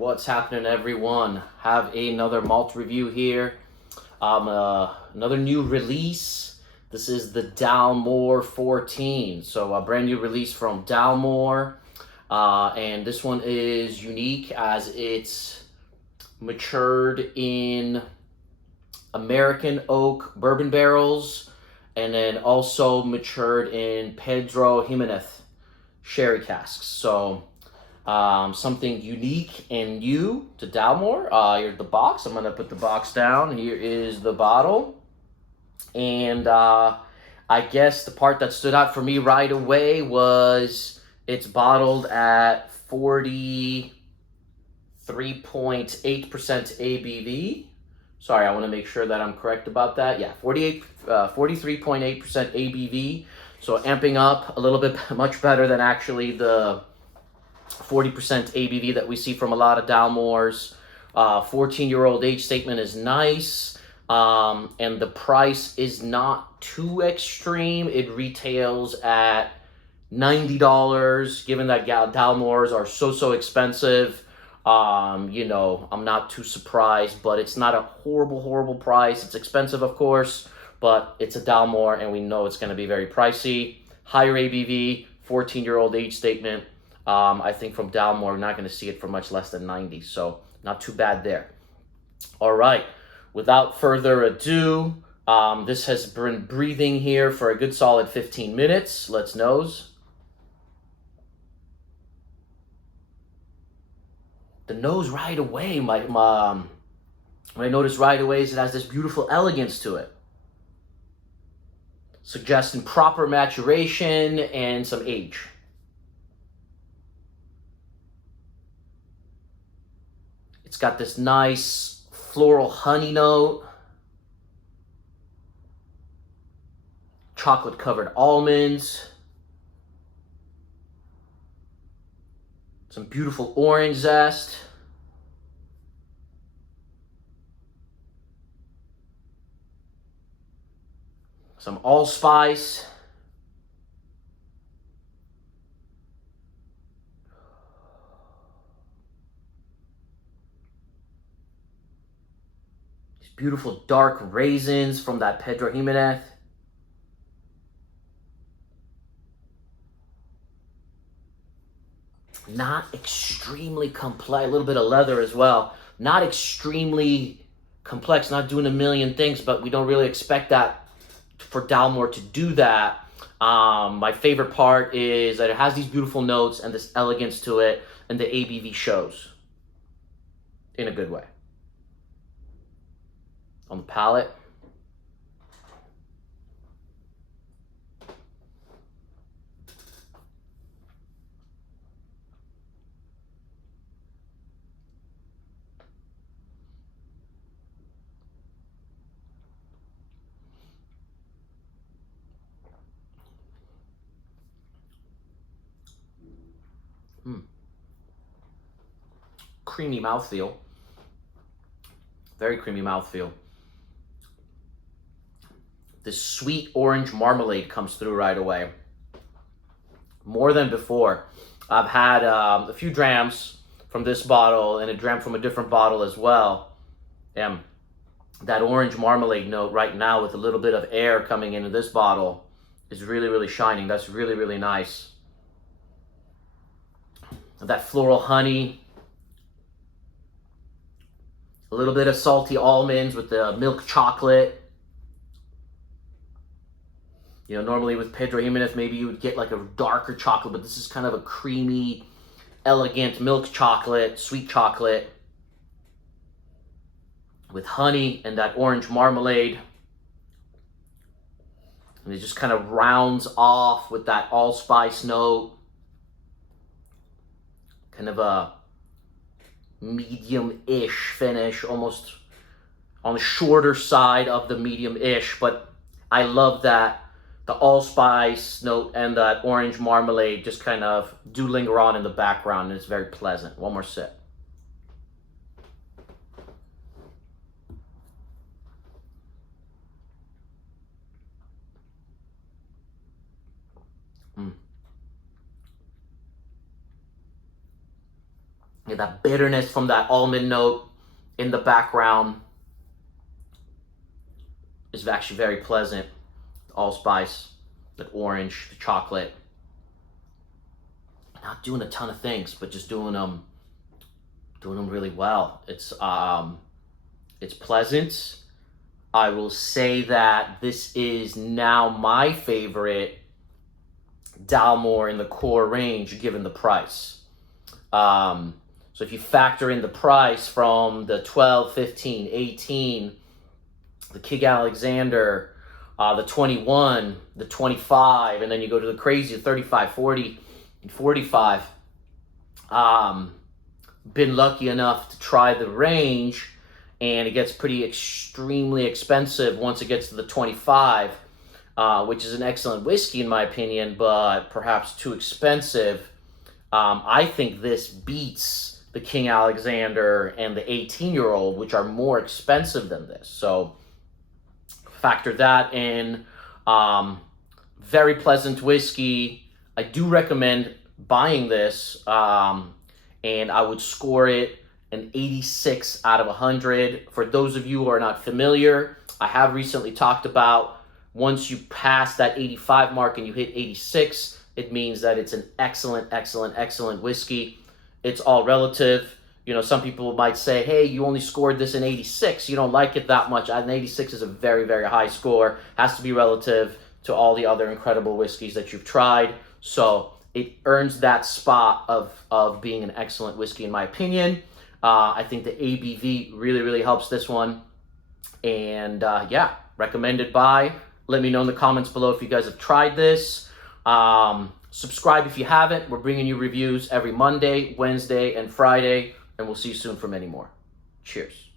What's happening, everyone? Have another malt review here. Another new release. This is the Dalmore 14. So a brand new release from Dalmore. And this one is unique as it's matured in American oak bourbon barrels, and then also matured in Pedro Jimenez sherry casks. So something unique and new to Dalmore. Here's the box. I'm gonna put the box down. Here is the bottle. And I guess the part that stood out for me right away was it's bottled at 43.8% ABV. Sorry, I want to make sure that I'm correct about that. Yeah, 43.8% ABV. So amping up a little bit much better than actually the 40% ABV that we see from a lot of Dalmores. 14-year-old age statement is nice. And the price is not too extreme. It retails at $90, given that Dalmores are so expensive. I'm not too surprised, but it's not a horrible price. It's expensive, of course, but it's a Dalmore, and we know it's going to be very pricey. Higher ABV, 14-year-old age statement. I think from Dalmore, we're not going to see it for much less than 90, so not too bad there. All right, without further ado, this has been breathing here for a good solid 15 minutes. Let's nose. The nose right away, what I noticed right away is it has this beautiful elegance to it, suggesting proper maturation and some age. It's got this nice floral honey note, chocolate covered almonds, some beautiful orange zest, some allspice, these beautiful dark raisins from that Pedro Jimenez. Not extremely complex, a little bit of leather as well. Not extremely complex, not doing a million things, but we don't really expect that for Dalmore to do that. My favorite part is that it has these beautiful notes and this elegance to it, and the ABV shows in a good way. On the palate, creamy mouthfeel. Very creamy mouthfeel. This sweet orange marmalade comes through right away. More than before. I've had a few drams from this bottle and a dram from a different bottle as well. And that orange marmalade note right now with a little bit of air coming into this bottle is really shining. That's really nice. That floral honey, a little bit of salty almonds with the milk chocolate. You know, normally with Pedro Jimenez, maybe you would get like a darker chocolate, but this is kind of a creamy, elegant milk chocolate, sweet chocolate with honey and that orange marmalade. And it just kind of rounds off with that allspice note. Kind of a medium-ish finish, almost on the shorter side of the medium-ish, but I love that the allspice note and that orange marmalade just kind of do linger on in the background, and it's very pleasant. One more sip. You know, that bitterness from that almond note in the background is actually very pleasant. Allspice, the orange, the chocolate. Not doing a ton of things, but just doing them really well. It's pleasant. I will say that this is now my favorite Dalmore in the core range, given the price. So if you factor in the price from the 12, 15, 18, the King Alexander, the 21, the 25, and then you go to the crazy 35, 40, and 45. Been lucky enough to try the range, and it gets pretty extremely expensive once it gets to the 25, which is an excellent whiskey in my opinion, but perhaps too expensive. I think this beats the King Alexander and the 18-year-old, which are more expensive than this. So factor that in. Very pleasant whiskey. I do recommend buying this, and I would score it an 86 out of 100. For those of you who are not familiar, I have recently talked about once you pass that 85 mark and you hit 86, it means that it's an excellent, excellent, excellent whiskey. It's all relative. You know, some people might say, hey, you only scored this in 86. You don't like it that much. An 86 is a very, very high score. Has to be relative to all the other incredible whiskeys that you've tried. So it earns that spot of being an excellent whiskey, in my opinion. I think the ABV really, really helps this one. And yeah, recommended buy. Let me know in the comments below if you guys have tried this. Subscribe if you haven't. We're bringing you reviews every Monday, Wednesday, and Friday. And we'll see you soon for many more. Cheers.